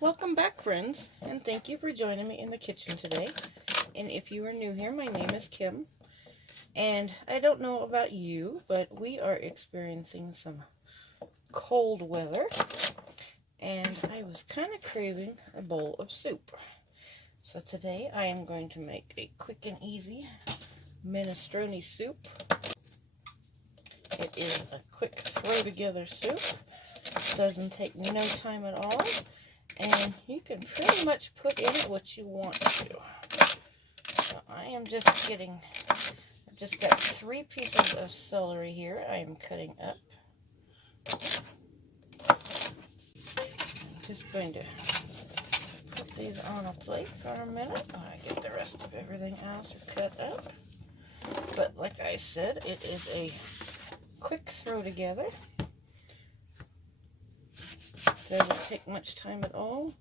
Welcome back, friends, and thank you for joining me in the kitchen today. And if you are new here, my name is Kim, and I don't know about you, but we are experiencing some cold weather, and I was kind of craving a bowl of soup. So today I am going to make a quick and easy minestrone soup. It is a quick throw-together soup. Doesn't take no time at all. And you can pretty much put in it what you want to. So I've just got 3 pieces of celery here I am cutting up. I'm just going to put these on a plate for a minute while I get the rest of everything else cut up. But like I said, it is a quick throw together. Doesn't take much time at all,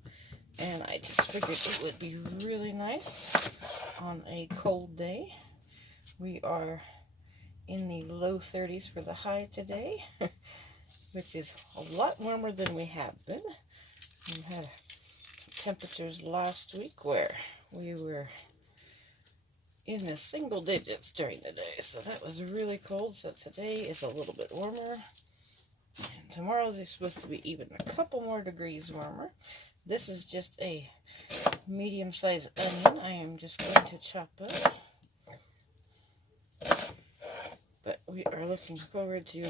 and I just figured it would be really nice on a cold day. We are in the low 30s for the high today, which is a lot warmer than we have been. We had temperatures last week where we were in the single digits during the day, so that was really cold. So today is a little bit warmer. And tomorrow is supposed to be even a couple more degrees warmer. This is just a medium-sized onion I am just going to chop up. But we are looking forward to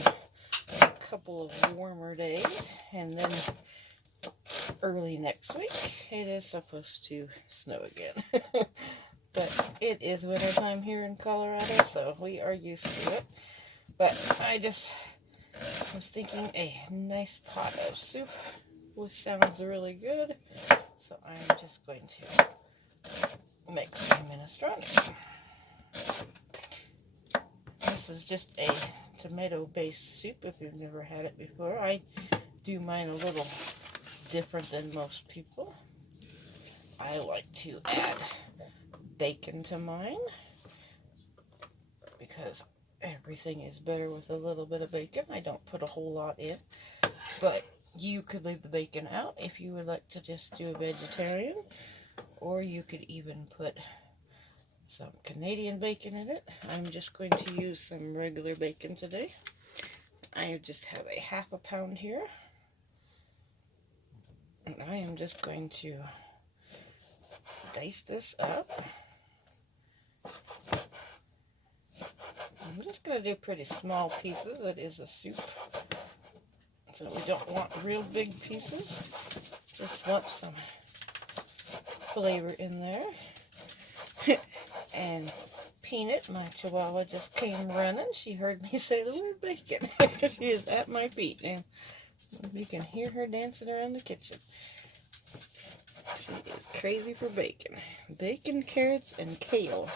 a couple of warmer days. And then early next week, it is supposed to snow again. But it is winter time here in Colorado, so we are used to it. But I was thinking a nice pot of soup, which sounds really good. So I'm just going to make some minestrone. This is just a tomato-based soup if you've never had it before. I do mine a little different than most people. I like to add bacon to mine because everything is better with a little bit of bacon. I don't put a whole lot in, but you could leave the bacon out if you would like to just do a vegetarian, or you could even put some Canadian bacon in it. I'm just going to use some regular bacon today. I just have a half a pound here, and I am just going to dice this up. I'm just going to do pretty small pieces. It is a soup, so we don't want real big pieces. Just want some flavor in there. And Peanut, my chihuahua, just came running. She heard me say the word bacon. She is at my feet, and you can hear her dancing around the kitchen. She is crazy for bacon. Bacon, carrots, and kale.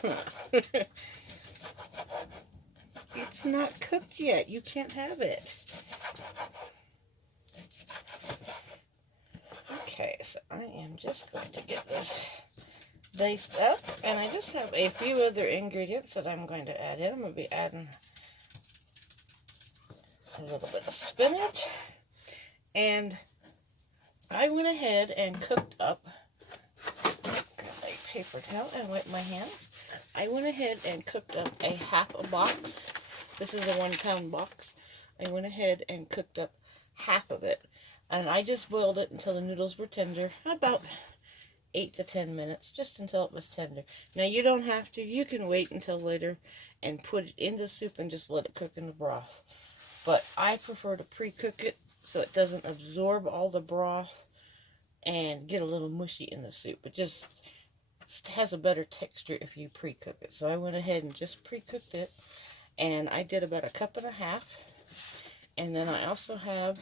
It's not cooked yet. You can't have it. Okay, so I am just going to get this diced up, and I just have a few other ingredients that I'm going to add in. I'm going to be adding a little bit of spinach, and I went ahead and cooked up, got a paper towel and wipe my hands. I went ahead and cooked up a half a box. This is a 1 pound box. I went ahead and cooked up half of it, and I just boiled it until the noodles were tender, about 8 to 10 minutes, just until it was tender. Now you don't have to, you can wait until later and put it in the soup and just let it cook in the broth. But I prefer to pre-cook it so it doesn't absorb all the broth and get a little mushy in the soup. It just has a better texture if you pre-cook it. So I went ahead and just pre-cooked it, and I did about 1.5 cups. And then I also have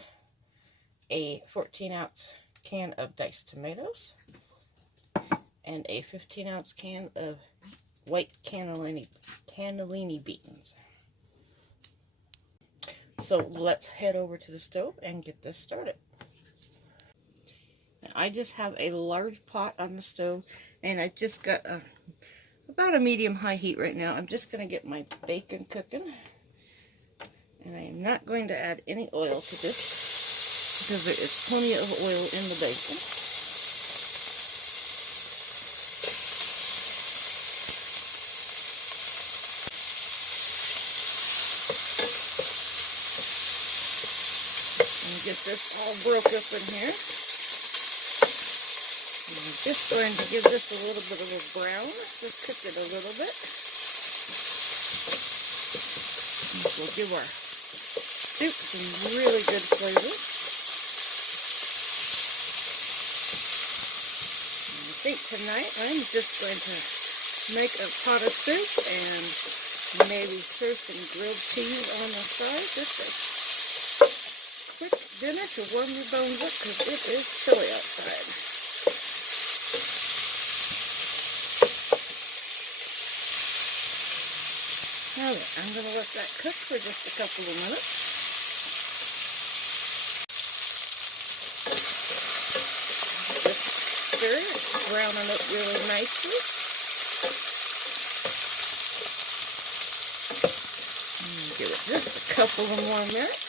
a 14-ounce can of diced tomatoes and a 15-ounce can of white cannellini beans. So let's head over to the stove and get this started. I just have a large pot on the stove, and I've just got about a medium-high heat right now. I'm just going to get my bacon cooking, and I am not going to add any oil to this because there is plenty of oil in the bacon. get this all broke up in here. I'm just going to give this a little bit of a brown. Just cook it a little bit. This will give our soup some really good flavor. I think tonight I'm just going to make a pot of soup and maybe serve some grilled cheese on the side. Just a quick dinner to warm your bones up because it is chilly outside. Alright, I'm going to let that cook for just a couple of minutes. Just stir it, browning it really nicely. Give it just a couple of more minutes.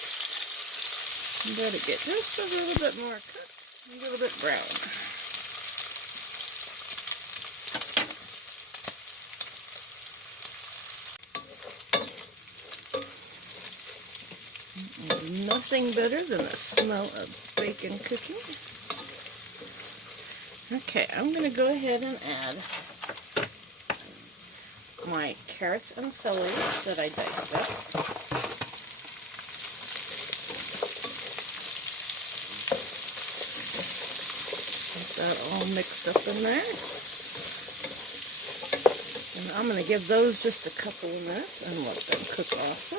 Let it get just a little bit more cooked, a little bit brown. There's nothing better than the smell of bacon cooking. Okay, I'm going to go ahead and add my carrots and celery that I diced up. Get that all mixed up in there. And I'm going to give those just a couple of minutes and let them cook also.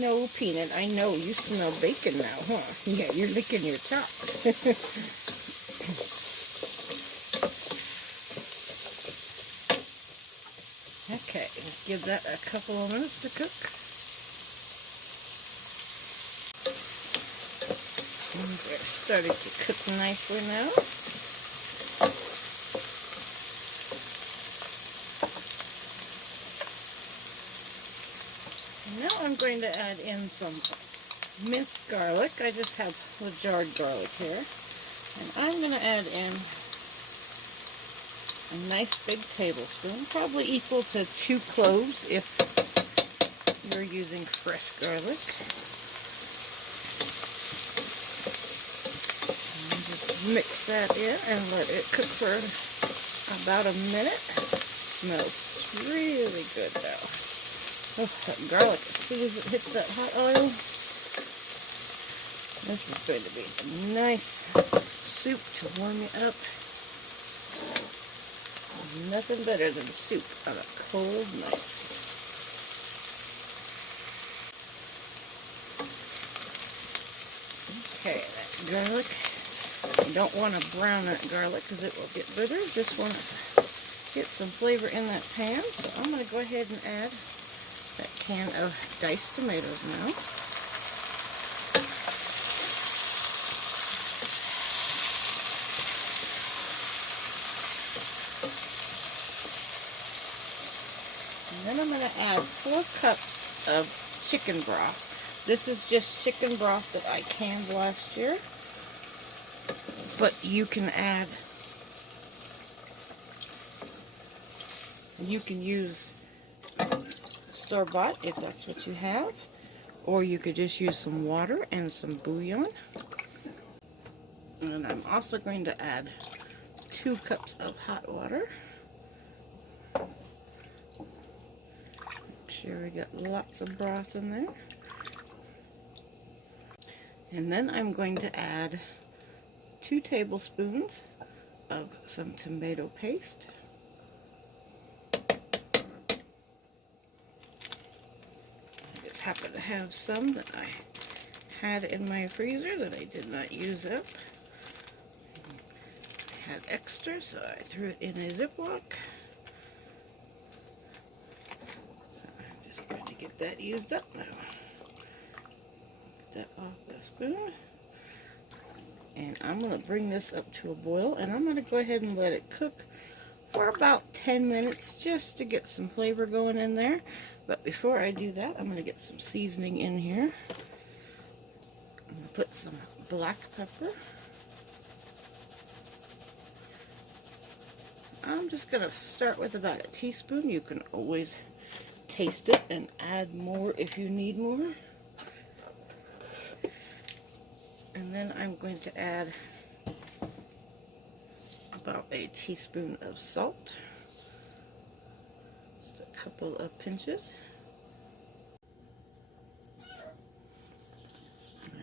No, Peanut, I know you smell bacon now, huh? Yeah, you're licking your chops. Okay, just give that a couple of minutes to cook. And they're starting to cook nicely now. And now I'm going to add in some minced garlic. I just have the jarred garlic here. And I'm going to add in a nice big tablespoon, probably equal to 2 cloves if you're using fresh garlic. And just mix that in and let it cook for about a minute. Smells really good now. Oh, that garlic, as soon as it hits that hot oil, this is going to be a nice soup to warm you up. Nothing better than soup on a cold night. Okay, that garlic, you don't want to brown that garlic because it will get bitter. Just want to get some flavor in that pan. So I'm going to go ahead and add that can of diced tomatoes now. And then I'm going to add 4 cups of chicken broth. This is just chicken broth that I canned last year. But you can use store-bought if that's what you have. Or you could just use some water and some bouillon. And I'm also going to add 2 cups of hot water. Sure we got lots of broth in there. And then I'm going to add 2 tablespoons of some tomato paste. I just happen to have some that I had in my freezer that I did not use up. I had extra, so I threw it in a Ziploc. Just going to get that used up now. Get that off the spoon. And I'm going to bring this up to a boil, and I'm going to go ahead and let it cook for about 10 minutes just to get some flavor going in there. But before I do that, I'm going to get some seasoning in here. I'm going to put some black pepper. I'm just going to start with about a teaspoon. You can always taste it and add more if you need more. And then I'm going to add about a teaspoon of salt. Just a couple of pinches.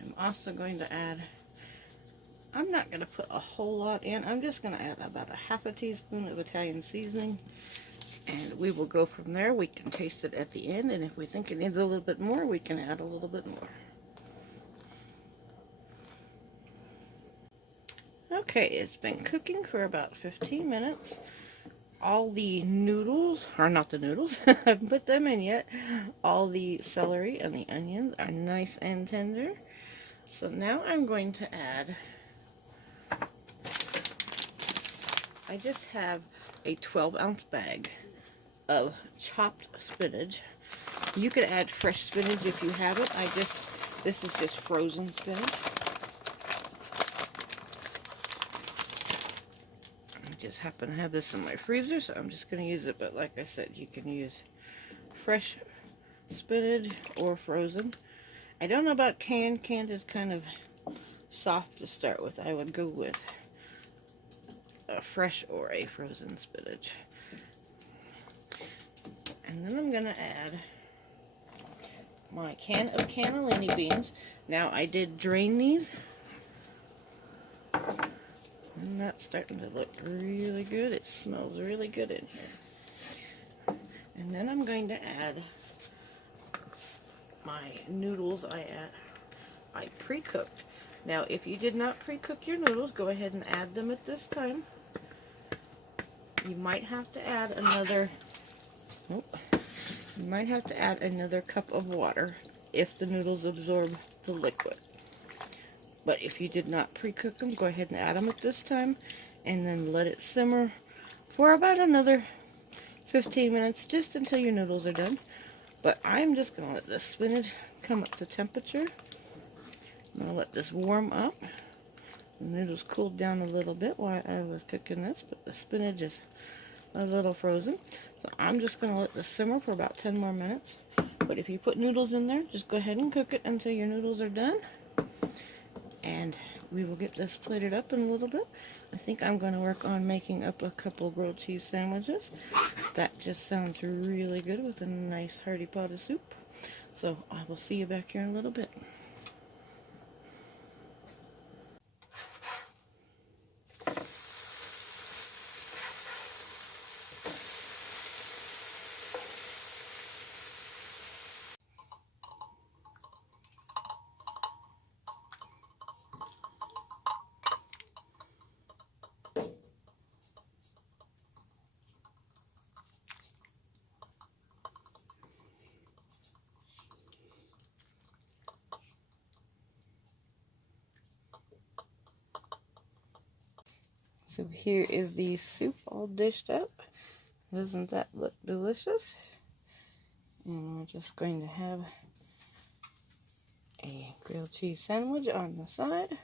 I'm also going to add, I'm not going to put a whole lot in, I'm just going to add about a half a teaspoon of Italian seasoning, and we will go from there. We can taste it at the end, and if we think it needs a little bit more, we can add a little bit more. Okay, it's been cooking for about 15 minutes. All the noodles, or not the noodles, I haven't put them in yet. All the celery and the onions are nice and tender. So now I'm going to add, I just have a 12-ounce bag of chopped spinach. You could add fresh spinach if you have it. This is just frozen spinach. I just happen to have this in my freezer, so I'm just going to use it. But like I said, you can use fresh spinach or frozen. I don't know about canned. Canned is kind of soft to start with. I would go with a fresh or a frozen spinach. And then I'm going to add my can of cannellini beans. Now, I did drain these. And that's starting to look really good. It smells really good in here. And then I'm going to add my noodles I pre-cooked. Now, if you did not pre-cook your noodles, go ahead and add them at this time. You might have to add another, cup of water if the noodles absorb the liquid. But if you did not pre-cook them, go ahead and add them at this time, and then let it simmer for about another 15 minutes, just until your noodles are done. But I'm just going to let the spinach come up to temperature. I'm going to let this warm up. The noodles cooled down a little bit while I was cooking this, but the spinach is a little frozen. So I'm just going to let this simmer for about 10 more minutes. But if you put noodles in there, just go ahead and cook it until your noodles are done. And we will get this plated up in a little bit. I think I'm going to work on making up a couple grilled cheese sandwiches. That just sounds really good with a nice hearty pot of soup. So I will see you back here in a little bit. So here is the soup all dished up. Doesn't that look delicious? And we're just going to have a grilled cheese sandwich on the side.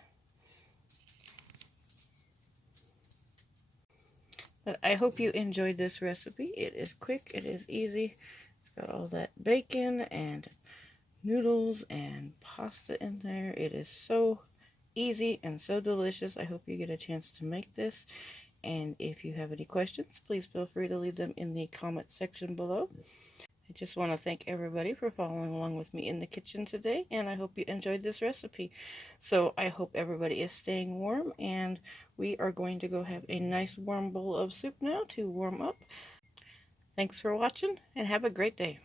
But I hope you enjoyed this recipe. It is quick, it is easy. It's got all that bacon and noodles and pasta in there. It is so easy and so delicious. I hope you get a chance to make this. And if you have any questions, please feel free to leave them in the comment section below. I just want to thank everybody for following along with me in the kitchen today, and I hope you enjoyed this recipe. So I hope everybody is staying warm, and we are going to go have a nice warm bowl of soup now to warm up. Thanks for watching, and have a great day.